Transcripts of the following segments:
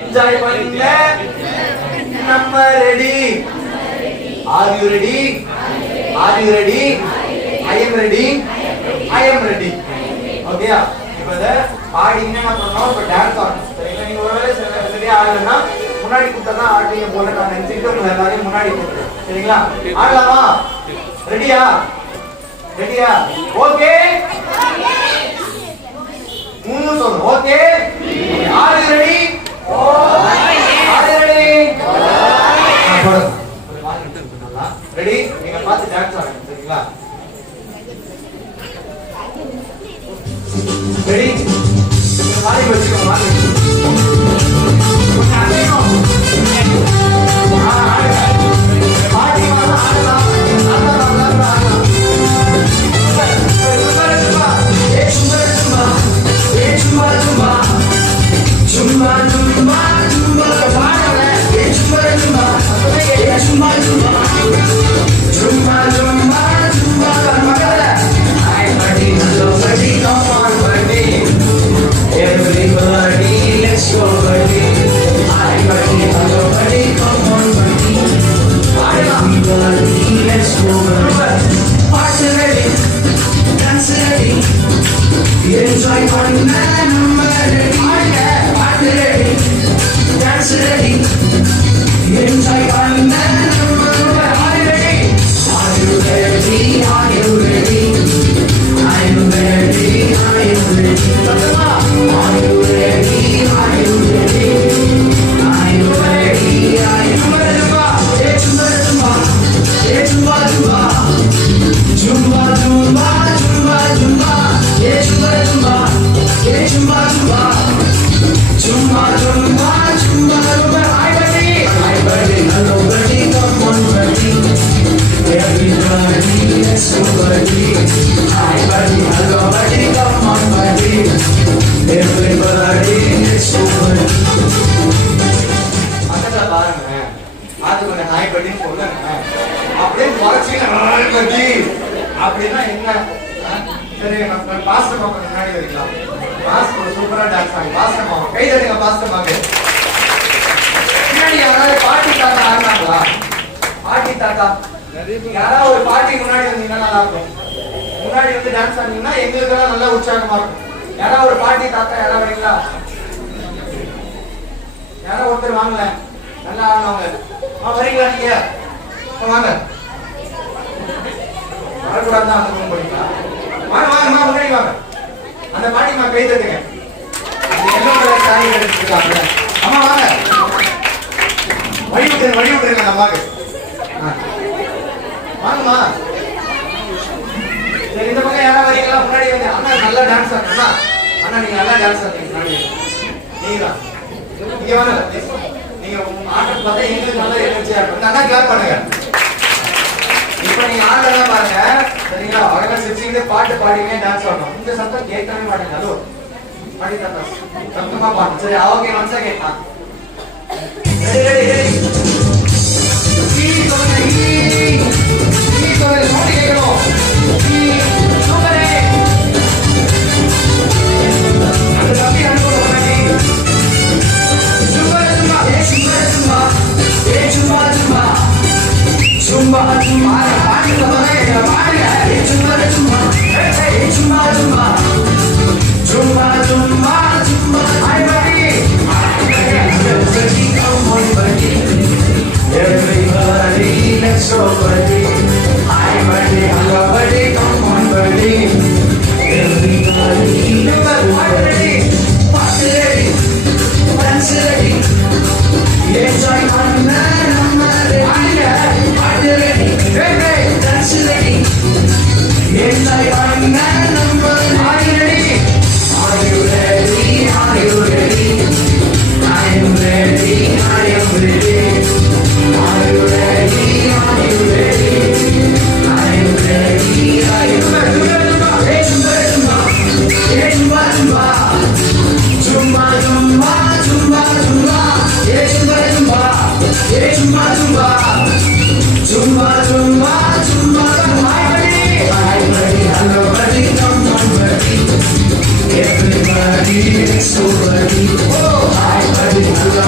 Enjoy பண்ணுங்க. நம்ம ready. Are you ready? Are you ready? I am ready. I am ready. ஓகேயா? இப்போ ஆடிங்க என்ன பண்ணனும்? இப்போ டான்ஸ் ஆடணும். சரிங்களா? நீங்க ஒருவேளை சரியா ஆடலனா முன்னாடி கூட்டா தான் ஆடிங்க போல நான் நினைச்சிட்டு உங்களை எல்லாரையும் முன்னாடி கூட்டுறேன். சரிங்களா? ஆடலாமா? ரெடியா? ரெடியா? ஓகே? மூணு சொல்லணும். Okay? Are you ready? Are you ready? Ready? நீங்க பார்த்து டான்ஸ் ஆடுங்க. சரிங்களா? ரெடி? காலை வச்சுக்கோங்க. பாட்டி வாங்க ஆடலாம். Enjoy fun and dance ready. Enjoy fun and are you ready? Are you ready? Are you ready? Are you ready? Are you ready? Are you ready? Are you ready? Are you ready? Are you ready? Zumba, zumba, zumba, zumba, zumba, zumba, zumba, zumba. Zumba, zumba, zumba, zumba, zumba, zumba, zumba, zumba. Hi, buddy. Hi, buddy. Hello, buddy. Come on, buddy. Everybody, let's go, buddy. Hi, buddy. Hello, buddy. Come on, buddy. Everybody, let's go, buddy. பக்கத்துல பாருங்க. அது கொஞ்சம் hi buddy சொல்லுங்க. அப்படியே குறைச்சிங்க hi buddy. அப்படின்னா என்ன? சரி நம்ம பாஸ்டர் மாமா முன்னாடி வைக்கலாம். பாஸ்டர் சூப்பரா டான்ஸ் ஆடுங்க. பாஸ்டர் மாமா கை தட்டுங்க. பாஸ்டர் மாமா முன்னாடி யாராவது பாட்டி தாத்தா ஆடுறாங்களா? பாட்டி தாத்தா யாராவது ஒரு பாட்டி முன்னாடி வந்தீங்கன்னா நல்லா இருக்கும். முன்னாடி வந்து டான்ஸ் ஆடுனீங்கன்னா எங்களுக்கெல்லாம் நல்லா உற்சாகமா இருக்கும். யாராவது ஒரு பாட்டி தாத்தா யாராவது வரீங்களா? யாராவது ஒருத்தர் வாங்கல நல்லா ஆடுனவங்க வரீங்களா? நீங்க வாங்க. வரக்கூடாது அந்த ரூம் போறீங்களா? வாங்க வாங்க முன்னாடி வாங்க. அந்த பாட்டிமா கை தட்டுங்க. எல்லோ கலர் சாரி எடுத்துருக்காங்க. அம்மா வாங்க. வழி விட்டுருங்க அம்மாக்கு. வாங்கம்மா. சரி இந்த பக்கம் யாரா வரீங்களா? முன்னாடி வந்து அண்ணா நல்லா டான்ஸ் ஆடுறா. அண்ணா நீங்க நல்லா டான்ஸ் ஆடுறீங்க. முன்னாடி நீங்க இங்க வாங்க. நீங்க ஆட்டம் பார்த்தா எங்களுக்கு நல்லா எனர்ஜியா இருக்கும். அண்ணா கிளாப் பண்ணுங்க. இப்ப நீங்க ஆடலாம் பாருங்க. சரிங்களா? அழகா சிரிச்சுக்கிட்டு பாட்டு பாடினே டான்ஸ் ஆடணும். இந்த சத்தம் கேட்கவே மாட்டேங்க. ஹலோ பாடி தாத்தா சத்தமா பாடு. சரி okay once again. Ready ready ready. ஈ சொல்லுங்க. ஈ சொல்லுங்க. சவுண்ட் கேட்கணும். ஈ சூப்பரே. அந்த தம்பி அனுப்புங்க முன்னாடி. சூப்பர் சும்மா. ஏ சூப்பர் சும்மா. ஏ சும்மா சும்மா. Zumba, zumba, பாடுங்க பாடுங்க பாடுங்க. Zumba, zumba, zumba, zumba, zumba, zumba, zumba. Hi, buddy. Everybody, come on, buddy. Everybody, let's go, buddy. Hi, buddy. Hello, buddy. Come on, buddy. Everybody, let's go, buddy. Party ready, dance ready, enjoy fun and party ready, hey, dance ready, enjoy fun and are you ready? Are you ready? Are you ready? I am ready. I am ready. Are you ready? Are you ready? I am ready. I am ready. Hey, zumba, zumba, hey, zumba, zumba, zumba, zumba, zumba, zumba, hey, zumba, zumba, hey, zumba, zumba. Zumba, zumba, zumba, zumba. Hi, buddy. Hello, buddy. Come on, buddy. Everybody, let's go, buddy. Oh, hi, buddy. Hello,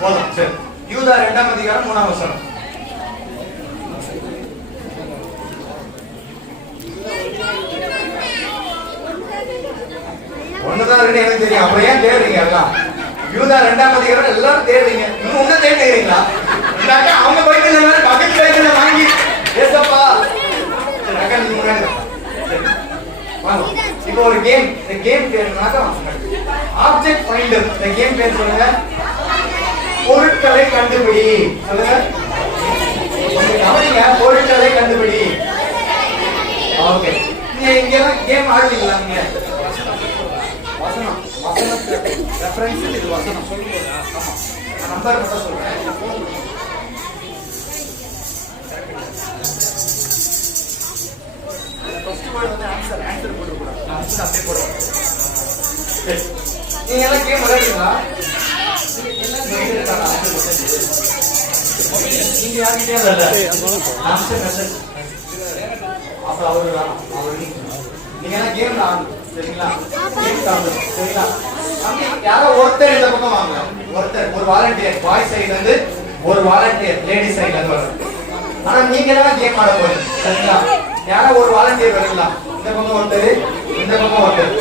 போதும் சரி. யூதா 2ஆம் அதிகாரம் 3ஆம் வசனம். ஒண்ணுதான் இருக்கு எனக்கு தெரியும். அப்புறம் ஏன் தேடுறீங்க எல்லாம்? யூதா 2ஆம் அதிகாரம் எல்லாரும் தேடுறீங்க. இன்னும் ஒண்ணு தேடுறீங்களா? அவங்க பைபிள்ல பக்கத்து பைபிள்ல வாங்கி ஏசப்பா நீங்க முன்னாடி இப்போ ஒரு கேம். இந்த கேம் பேர் ஆப்ஜெக்ட் ஃபைண்டர். இந்த கேம் பேர் சொல்லுங்க. பொருட்களை கண்டுபிடி. சொல்லுங்க. கவனிங்க, பொருட்களை கண்டுபிடி. ஓகே. நீங்க இங்க கேம் ஆடுவீங்களா? நீங்க வசனம் வசனத்துக்கு ரெஃபரன்ஸ் இது வசனம் சொல்லுங்க. ஆமா, நான் நம்பர் மட்டும் சொல்றேன். ஃபர்ஸ்ட் வேர்ட் வந்து ஆன்சர் போட கூடாது. ஆன்சர் அப்படியே போடுங்க. நீங்க எல்லாம் கேம் விளையாடுறீங்களா? நீங்க யார்கிட்டயே இல்ல ஆன்சர் மெசேஜ் அப்ப அவரு நீங்க எல்லாம் கேம் ஆடணும். சரிங்களா? கேம் ஆடணும். சரிங்களா? யாரோ ஒருத்தர் இந்த பக்கம் வாங்க. ஒருத்தர் ஒரு வாலண்டியர் பாய் சைடுல இருந்து ஒரு வாலண்டியர் லேடி சைடுல இருந்து வரும். ஆனா நீங்க எல்லாம் கேம் ஆட போறீங்க. சரிங்களா? யாரோ ஒரு வாலண்டியர் வரலாம். இந்த பக்கம் ஒருத்தர், இந்த பக்கம் ஒருத்தர்.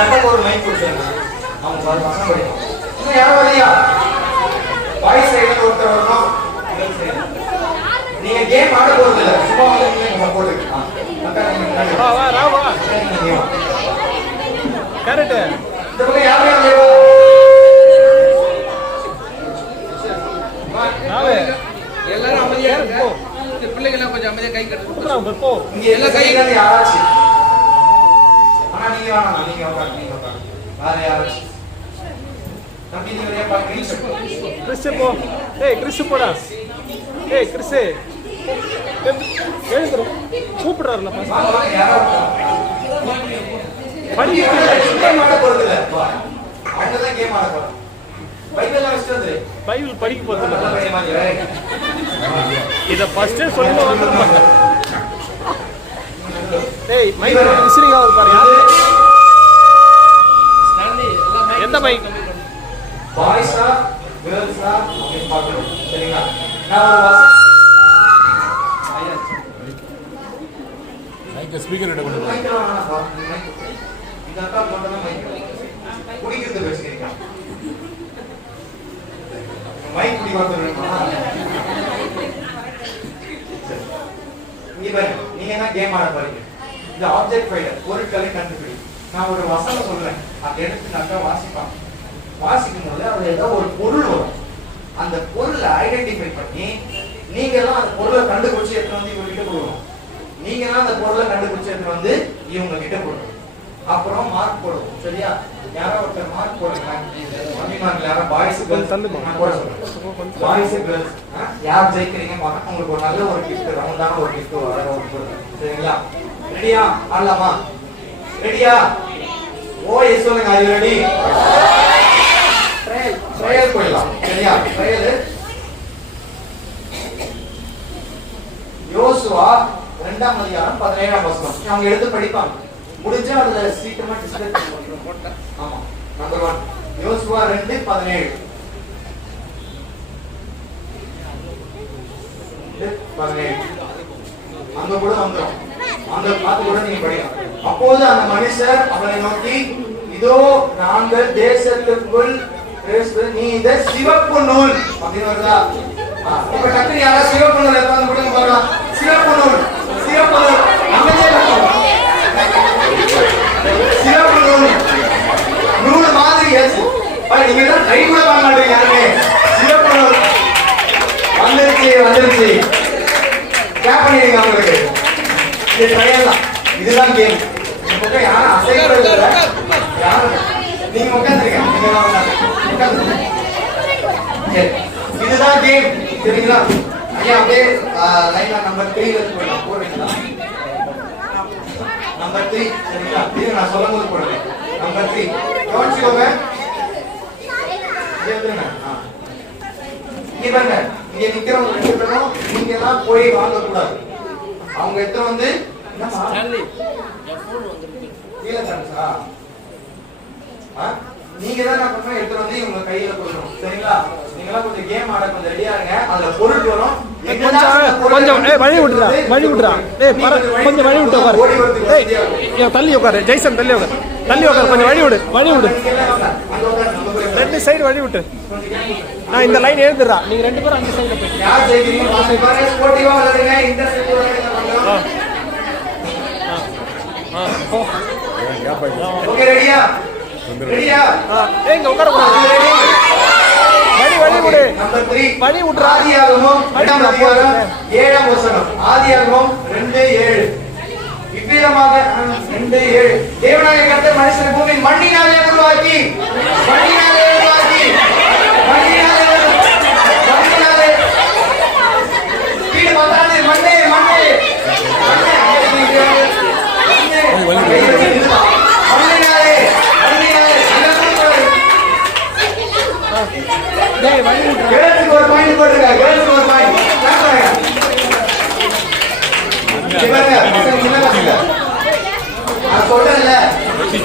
இந்த ஒரு மைக் கொடுத்துருங்க. அவங்க வசனம் படிக்கும். இன்னும் யாரும் வரலையா? பாய் சைடுல ஒருத்தர் வரணும். நீங்க கேம் ஆட போறது இல்ல. சும்மா வந்து நீங்க சப்போர்ட் இருக்கலாம். வா வா ரா வா. கரெக்ட். இந்த பக்கம் யாரும் வரலையா? நாவே எல்லாரும் அமைதியா இருங்க. இந்த பிள்ளைங்க எல்லாம் கொஞ்சம் அமைதியா கை கட்டுங்க. போ. இங்க எல்லா கையில யாராச்சு. ஆனா நீங்க வேணாம். நீங்க உட்காருங்க. நீங்க உட்காருங்க. வேற யாராச்சு. தம்பி நீங்க வரையா பாக்குறீங்க. கிறிஸ் போ. ஏய் கிறிஸ் போடா. ஏய் கிறிஸ். எழுந்துரு. கூப்பிடுறாருல பாஸ். யாரா படிக்க மாட்ட போறது இல்ல. அங்கதான் கேம் ஆட போறோம். பைபிள்ல வச்சிருந்து பைபிள் படிக்க போறது இல்ல. இத ஃபர்ஸ்ட் சொல்லுங்க வந்து. ஏய் மைக் லிசனிங் ஆகுது பாரு. யாரு எந்த மைக்? பாய்ஸா கேர்ள்ஸா அப்படின்னு பார்க்கணும். சரிங்களா? நான் ஒரு வசனம் மைக் ஸ்பீக்கர் எடுத்து கொண்டு மைக் மைக் இதா கொண்டு மைக் குடிக்கிறது பேசுறீங்க. மைக் குடி வாங்குறீங்களா? நீங்க என்ன கேம் ஆட போறீங்க? இந்த ஆப்ஜெக்ட் ஃபைண்டர் பொருட்களை கண்டுபிடி. நான் ஒரு வசனம் சொல்றேன். அதை எடுத்து நல்லா வாசிப்பாங்க. வாசிக்கும் போது அதுல ஏதோ ஒரு பொருள் வரும். அந்த பொருளை ஐடென்டிஃபை பண்ணி நீங்க எல்லாம் அந்த பொருளை கண்டுபிடிச்சு எடுத்து வந்து இவங்க கிட்ட கொடுக்கணும். நீங்க எல்லாம் அந்த பொருளை கண்டுபிடிச்சு எடுத்து வந்து இவங்க கிட்ட கொடுக்கணும். அப்புறம் மார்க் போடுவோம். சரியா? யாரோ ஒருத்தர் மார்க் போடுங்க. மார்க் யாரோ பாய்ஸ் கேர்ள்ஸ் நான் போட சொல்றேன். பாய்ஸ் கேர்ள்ஸ் யார் ஜெயிக்கிறீங்க பாருங்க. உங்களுக்கு ஒரு நல்ல ஒரு gift ரவுண்டான ஒரு gift வர போகுது. சரிங்களா? ரெடியா? ஆடலாமா? ரெடியா? ஓ எஸ் சொல்லுங்க. Are you ready? ட்ரையல் போயிடலாம். சரியா? ட்ரையல் யோசுவா 2ஆம் அதிகாரம் 17ஆம் வசனம். அவங்க எடுத்து படிப்பாங்க. முடிஞ்சா அதுல சீக்கிரமா டிஸ்கஸ் பண்ணுவோம். ஆமா. நம்பர் 1 யோசுவா 2:17. 17 அங்க கூட வந்துரும். அந்த பார்த்து கூட நீங்க படிக்கலாம். அப்போது அந்த மனுஷர் அவனை நோக்கி, இதோ நாங்கள் தேசத்துக்குள் நீ இந்த சிவப்பு நூல் அப்படின்னு வருதா? இப்ப டக்குனு யாராவது சிவப்பு நூல் எடுத்தாந்து கொடுங்க பார்க்கலாம். சிவப்பு நூல், சிவப்பு நூல் அமைதியா இருக்கும். சிவப்பு நூல் நூல் மாதிரி ஏச்சு. நீங்க எல்லாம் கை கூட வாங்க மாட்டீங்க யாருமே. சிவப்பு நூல் வந்துருச்சு வந்துருச்சு. கேப் பண்ணிடுங்க அவங்களுக்கு. இது ட்ரையல் தான். இதுதான் கேம். இந்த பக்கம் யாரும் அசைக்கிறது இல்லை. யாரும் நீங்க உட்காந்துருங்க. இதுதான் கேம். சரிங்களா? ஐயா அப்படியே லைனா நம்பர் 3 வரைக்கும் போயிடலாம். போடுறீங்களா? நம்பர் 3. சரிங்களா? இது நான் சொல்லும் போது போடுறேன். நம்பர் 3 கவனிச்சுக்கோங்க. இங்க பாருங்க. இங்க நிக்கிறவங்க 2 பேரும் நீங்க எல்லாம் போய் வாங்க கூடாது. அவங்க எத்தனை வந்து என்னமா கீழே தான்ஸா நீங்க தான் என்ன பண்ணணும், எடுத்து வந்து உங்க கையில கொடுக்கணும். சரிங்களா? நீங்களா கொஞ்சம் கேம் ஆட கொஞ்சம் ரெடியா இருங்க. அதுல பொருள் வரும். கொஞ்சம் வழி விட்டுறா, வழி விட்டுறா. கொஞ்சம் வழி விட்டு உட்காரு. தள்ளி உட்காரு ஜெய்சன், தள்ளி உட்காரு, தள்ளி உட்காரு. கொஞ்சம் வழி விடு, வழி விடு. 2 சைடு வழி விட்டு. நான் இந்த லைன் எழுதுறா, நீங்க 2 பேரும் அந்த சைடுல போய். யார் ஜெயிக்கிறீங்க பாருங்க. ஸ்போர்ட்டிவா விளையாடுங்க. இன்டர்நெட் ஓகே, ரெடியா? ரெடியா? இங்க உட்கார கூடாது. வழி வழி விடு. நம்பர் 3 வழி விட்றா. ஆதியாகமம் 2ஆம் அதிகாரம் 7ஆம் வசனம். ஆதியாகமம் 2:7. இவ்விதமாக 2:7. தேவனாகிய கர்த்தர் மனுஷனை பூமியின் மண்ணினாலே உருவாக்கி வீடு பார்த்தாலே மண்ணே மண்ணே கேர்ள்ஸ்க்கு ஒரு பாயிண்ட் போட்டுருங்க. கேர்ள்ஸ்க்கு ஒரு பாயிண்ட். நான் சொல்றேன்ல,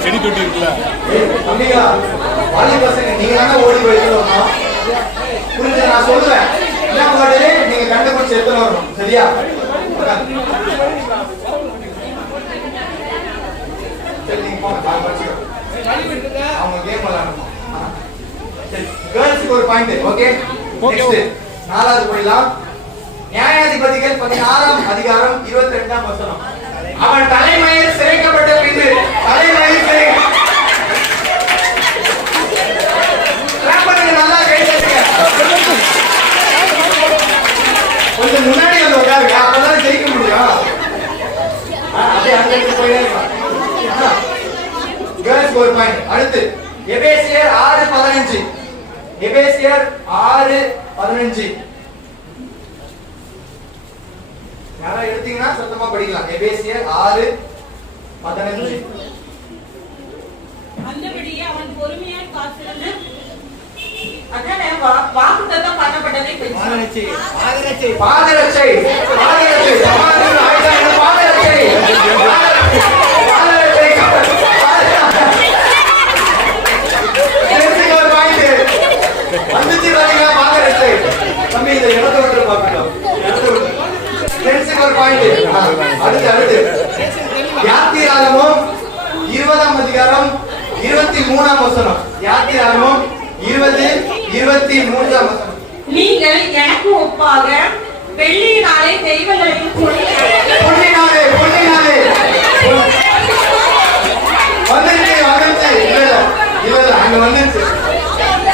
செடி தொட்டி இருக்குல்ல, தம்பிங்களா, வாலி பசங்க நீங்க தானே ஓடி போயிட்டு வரணும். புரிஞ்சு? நான் சொல்லுவேன், என்ன பாடலே நீங்க கண்டுபிடிச்சு எடுத்துன்னு வரணும். சரியா? சரி, நீங்க போங்க. நான் படிச்சுக்கிறேன். அவங்க கேம் விளையாடணும். சரி, கேர்ள்ஸ்க்கு ஒரு பாயிண்ட். ஓகே, நெக்ஸ்ட் 4வது போயிடலாம். நியாயாதிபதிகள் 16ஆம் அதிகாரம் 22ஆம் வசனம். அவன் தலைமையில் சிறைக்கப்பட்ட பின்பு தலைமையில் சிறை நல்லா கேட்டுங்க. கொஞ்சம் முன்னாடி வந்து உட்காருங்க, அப்பதான் ஜெயிக்க முடியும். அப்படியே அங்க போயிட்டே இருக்கலாம். கேர்ள்ஸ்க்கு ஒரு பாயிண்ட். அடுத்து எபேசியர் 6:15. எபேசியர் 6:15. யாரா எடுத்தீங்கன்னா சத்தமா படிக்கலாம். எபேசியர் 6:15. அந்தபடியே அவன் பொறுமையாய் காத்திருந்து அதானே வாக்குத்தத்தம் பண்ணப்பட்டதை பாதரட்சை பாதரட்சை சமாதான ஆயுதங்கள் பாதரட்சை பாதரட்சை ஒரு பாயிண்ட் வந்துச்சு பாத்தீங்களா? பாதரட்சை தம்பி இந்த இடத்தை விட்டு பார்க்கணும். ஒரு பாயிண்ட். அடுத்து யாத்திராகமம் 20ஆம் அதிகாரம் 23ஆம் வசனம். யாத்திராகமம் 20:23ஆம் வசனம். நீங்கள் எனக்கு ஒப்பாக வெள்ளியினாலே தெய்வங்களையும் பொன்னினாலே வந்துருச்சு இல்ல அங்க வந்துருச்சு.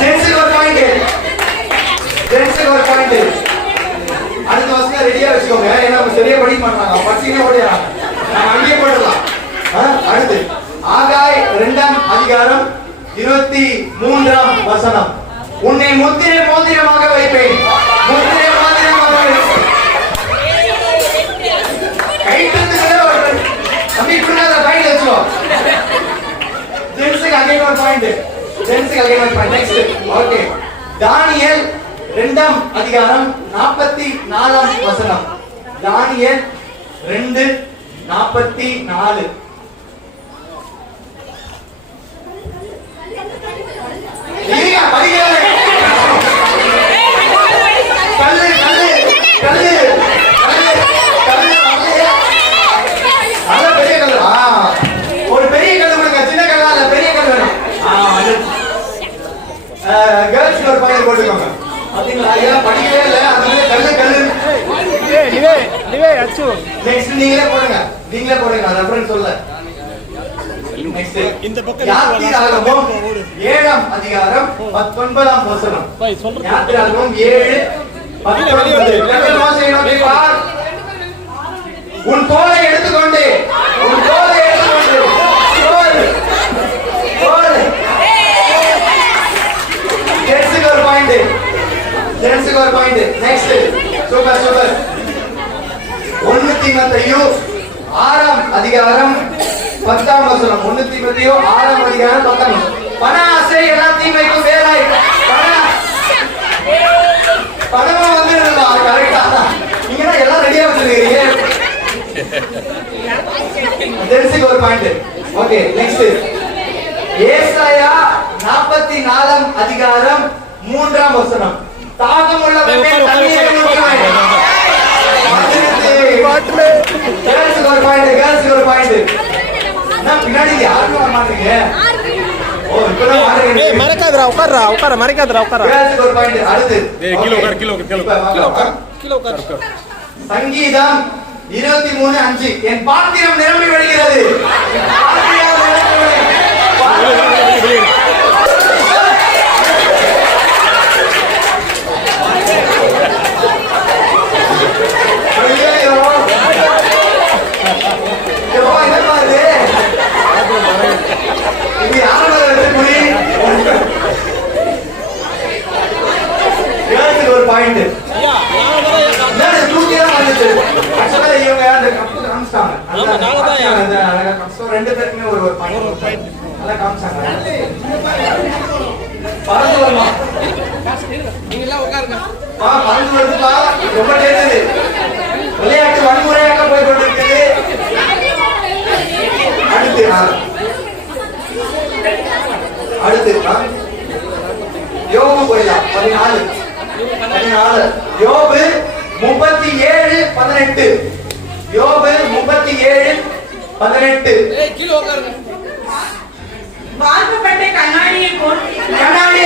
ஜென்ஸுக்கு ஒரு பாயிண்ட். அடுத்த வருஷம் ரெடியா வச்சுக்கோங்க. ஏன்னா சரியா படிக்க மாட்டாங்க. படிச்சீங்கன்னா ஓடியாங்க. நம்ம அங்கேயே போயிடலாம். அடுத்து ஆகாய் 2ஆம் அதிகாரம் 23ஆம் வசனம். உன்னை முத்திரை மோதிரமாக வைப்பேன். முத்திரை மோதிரமாக வைப்பேன். தம்பி இப்படின்னா பாயிண்ட் வச்சுக்கோ. ஜென்ஸுக்கு அகைன் ஒரு பாயிண்ட். Next okay. தானியேல் 2ஆம் அதிகாரம் 44ஆம் வசனம். தானியேல் 2:44. ஒரு பெரிய கல்லு கொடுங்க. சின்ன கல்லா இல்ல, பெரிய கல் வேணும். கேர்ள்ஸ்க்கு ஒரு பாயிண்ட் போட்டுக்கோங்க. அப்படிங்களா? ஐயா படிக்கவே இல்ல. அதனால கல்லு நெக்ஸ்ட் நீங்களே போடுங்க. நான் ரெஃபரன்ஸ் சொல்ல. நெக்ஸ்ட் இந்த பக்கம் யாத்திராகமம் 7ஆம் அதிகாரம் 19ஆம் வசனம். யாத்திராகமம் 7:19. மோசேயை நோக்கி பார், உன் கோலை எடுத்துக்கொண்டு ஜென்ஸுக்கு ஒரு பாயிண்ட். Next super. 1 தீமோத்தேயு 6ஆம் அதிகாரம் 10ஆம் வசனம். 1 தீமோத்தேயு 6ஆம் அதிகாரம் 10ஆம் வசனம். பண ஆசை எல்லா தீமைக்கும் வேறாய். பணமா வந்துருந்தா கரெக்டா? நீங்க தான் எல்லாம் ரெடியா வச்சிருக்கீங்க. ஜென்ஸுக்கு ஒரு பாயிண்ட். ஓகே நெக்ஸ்ட் ஏசாயா 44ஆம் அதிகாரம் 3ஆம் வசனம். தாகம் உள்ளவன் தண்ணீரை ஊற்ற வேண்டும். கேர்ள்ஸ்க்கு ஒரு பாயிண்ட். நான் பின்னாடி யாரும் வர மாட்டீங்க. ஓ இப்பதான் மாறீங்க. ஏய் மறக்காதடா உட்கார மறக்காதடா உட்கார. கேர்ள்ஸ்க்கு ஒரு பாயிண்ட். அடுத்து கீழ உட்கார். சங்கீதம் 23:5 என் பாத்திரம் நிரம்பி வழிகிறது. ஒரு பாயிண்ட் ரெண்டு பேருக்குமே ஒரு பாயிண்ட் நல்லா காமிச்சாங்க. பறந்து வருமா பறந்து வருதுப்பா. ரொம்ப தெரியுது. விளையாட்டு வன்முறையாக போய் கொண்டிருக்கிறது. அடுத்து யோபு போயிடலாம். 14 யோபு 37:18 யோபு 37:18 வார்க்கப்பட்ட கண்ணாடியை போல் கண்ணாடி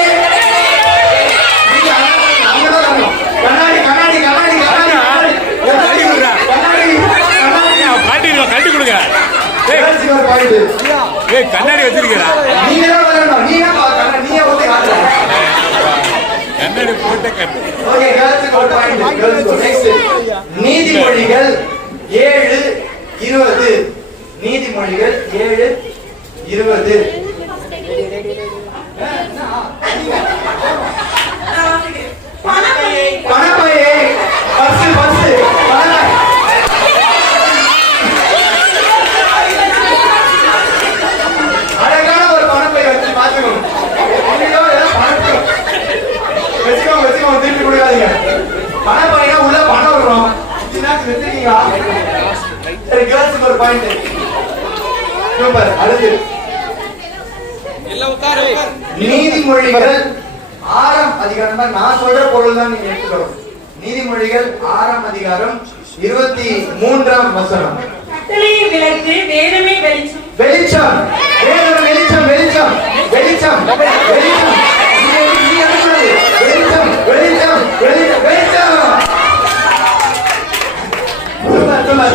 கட்டி கொடுங்க. கண்ணாடி வச்சிருக்கா கண்ணாடி போட்ட நீதிமொழிகள் 7:20 நீதிமொழிகள் 7:20 பணப்பையை பஸ் அழகான ஒரு பணப்பை வச்சு பாத்துக்கணும். வச்சுக்கோங்க திருப்பி கொடுக்காதீங்க. பணப்பைனா உள்ள பணம் வரும். வச்சிருக்கீங்களா? சரி கேர்ள்ஸ்க்கு ஒரு பாயிண்ட். சூப்பர். அடுத்து நீதிமொழிகள் 6ஆம் அதிகாரம் தான் நான் சொல்ற பொருள் தான் நீங்க எடுத்துக்கணும். நீதிமொழிகள் 6ஆம் அதிகாரம் 23ஆம் வசனம். கட்டளையை விளக்கு வேதமே வெளிச்சம். வெளிச்சம் வேதம் வெளிச்சம் வெளிச்சம் வெளிச்சம் வெளிச்சம் வெளிச்சம் வெளிச்சம் வெளிச்சம் வெளிச்சம்.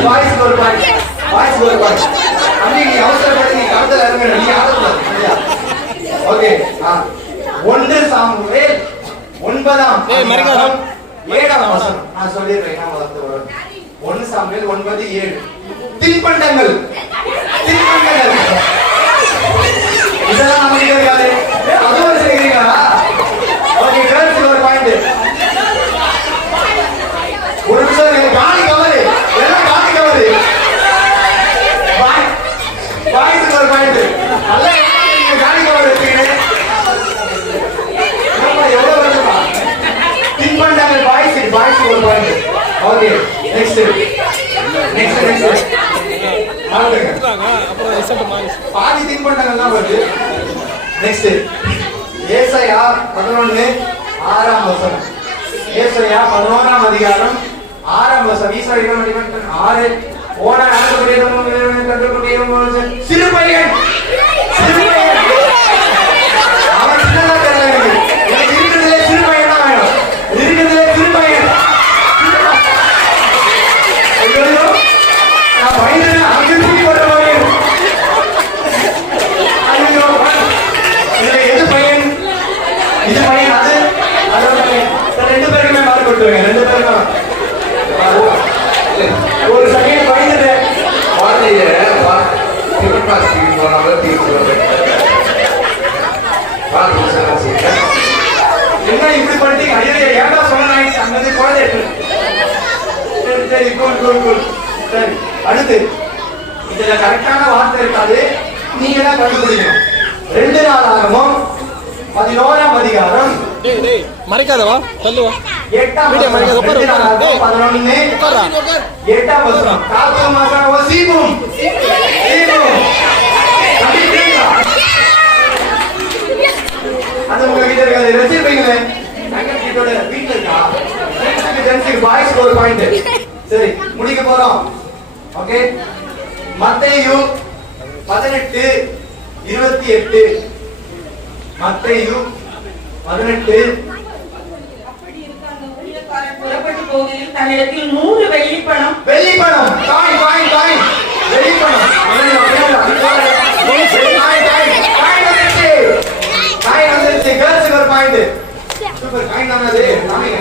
வாய்ஸ் ஒரு பாயிண்ட். அன்னைக்கு நீ அவசரப்பட்டு நீ கடத்தல இருங்க. நீ ஆடக்கூடாது. ஓகே 1 சாமுவேல் 9ஆம் அதிகாரம் 7ஆம் வசனம். நான் சொல்லிடுறேன். நான் முதல்ல வரும் 1 சாமுவேல் 9:7 தின்பண்டங்கள் இதெல்லாம் நமக்கு தெரியாது. அதுவும் செய்கிறீங்களா? ஓகே கேர்ள்ஸ் ஒரு பாயிண்ட். ஒரு நிமிஷம் காலி கவரு எல்லாம் காலி கவரு. பாய்ஸ் ஒரு பாயிண்ட். நல்லா காலி கவர் வச்சுக்கிட்டு எவ்வளவு வருதுப்பா? தின்பண்டங்கள் பாய்ஸ் ஒரு பாயிண்ட். ஓகே நெக்ஸ்ட் பாதி தின்பண்டங்கள் வருது. நெக்ஸ்ட் ஏசாயா 11:6ஆம் வசனம். ஏசாயா 11ஆம் அதிகாரம் 6ஆம் வசனம். ஈசாயா 6 ஓட சிறு பையன் அவன் சின்னதா தெரியல. எனக்கு இருக்கிறதுலே சிறு பையன் தான் வேணும். இருக்கிறதுலே சிறு பையன். நான் பயந்து அங்கே தூக்கி போட்ட பையன். எது பையன்? இது பையன். அது பையன். ரெண்டு பேருக்குமே மார்க் கொடுத்துருங்க. ரெண்டு பேருக்கும் ஒரு செகண்ட் பயந்துட்டேன். என்ன இப்படி பண்ணிட்டீங்க? ஐயோ ஏன்டா சொன்னாங்க? அங்கே குழந்தை. சரி சரி அடுத்து இதுல கரெக்டான வார்த்தை இருக்காது. நீங்க தான் கண்டுபிடிக்கணும். 2 நாளாகமும் 11ஆம் அதிகாரம் மறைக்காதவா தள்ளுவா 8ஆம் வீடியோ மறைக்காத உட்காரு 11 8ஆம் வசனம். காத்து மாசம் சீபும் சீபும் மத்தேயு 18:28. மத்தேயு 18. அப்படி இருக்க அந்த ஊழியக்காரன் புறப்பட்டு போகையில் தன்னிடத்தில் 100 வெள்ளிப்பணம் வெள்ளிப்பணம் காயின் காயின் காயின் வெள்ளிப்பணம் காயின் வந்துருச்சு கேர்ள்ஸுக்கு ஒரு பாயிண்ட் சூப்பர் காயின் தானது காமிங்க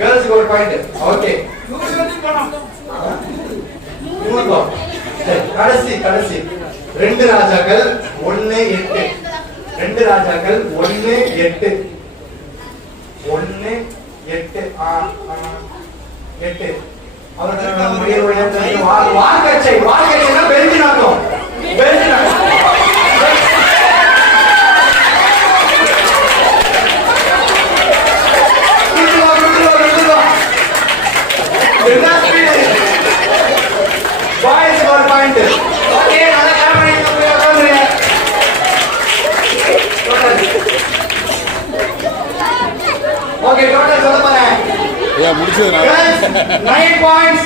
கேர்ள்ஸுக்கு ஒரு பாயிண்ட் ஓகே 100 வெள்ளிப்பணம் கடைசி கடைசி 2 ராஜாக்கள் 1:8. 2 ராஜாக்கள் 1:8. 1:8 8. அவர்களுடைய வாழ்க்கை வாழ்க்கைன்னா பெருஞ்சு நாட்டம் பெருஞ்சு நாட்டம் பாய்ஸ் ஒரு பாயிண்ட் ஓகே நல்லா கேப் பண்ணி உட்காருங்க ஓகே டோட்டல் சொல்ல போறேன் ஏன் முடிச்சது 9 points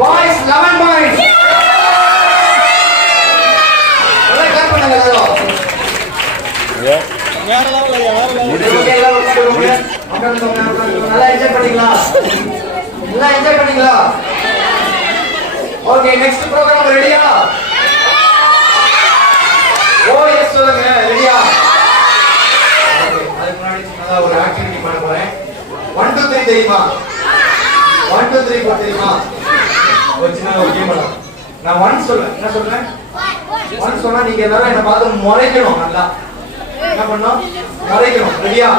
boys 11 points நல்லா கேப் பண்ணுங்க எல்லாரும் ஓகே எல்லாரும் உட்காருங்க நல்லா என்ஜாய் பண்ணீங்களா நல்லா என்ஜாய் பண்ணீங்களா ஓகே நெக்ஸ்ட் ப்ரோகிராம் ரெடியா ஓ எஸ் சொல்லுங்க ரெடியா ஓகே அதுக்கு முன்னாடி சின்னதா ஒரு ஆக்டிவிட்டி பண்ண போறேன் 1 2 3 தெரியுமா 1 2 3 4 தெரியுமா ஒரு சின்ன ஒரு கேம் பண்ணலாம் நான் 1 சொல்றேன் என்ன சொல்றேன் 1 சொன்னா நீங்க எல்லாரும் என்ன பார்த்து முறைக்கணும் நல்லா என்ன பண்ணணும் முறைக்கணும் ரெடியா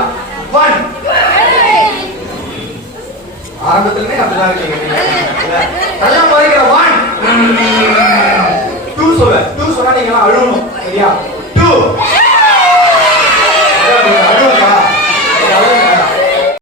1 ஆரம்பத்திலே அப்படிதான் இருக்கீங்க நீங்க நல்லா முறைக்கிற 1 2 சொல்ல 2 சொன்னா நீங்க எல்லாம் அழுவணும் சரியா